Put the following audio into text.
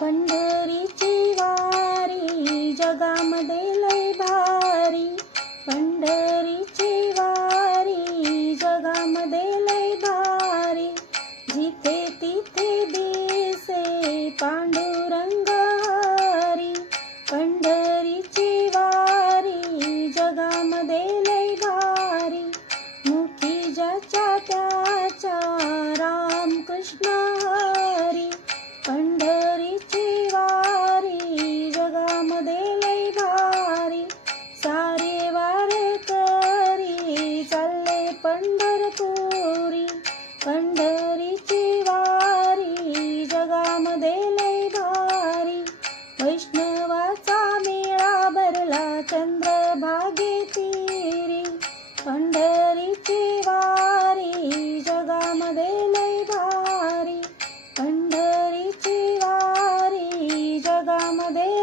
पंढरीची वारी जगामध्ये लय भारी, पंढरीची वारी जगामध्ये लय भारी, जिथे तिथे दिसे पांडुरंग हरी, पंढरीची वारी जगामध्ये लय भारी, मुखी ज्याच्या त्याच्या राम कृष्ण हरी, पंढरीची वारी जगामध्ये लय भारी, सारे वारकरी चालले पंढरपुरी, पंढरीची वारी जगामध्ये लय भारी, वैष्णवाचा मेळा भरला चंद्रभागे तीरी, पंढरीची वारी जगामध्ये लय भारी, पंढरीची वारी जगामध्ये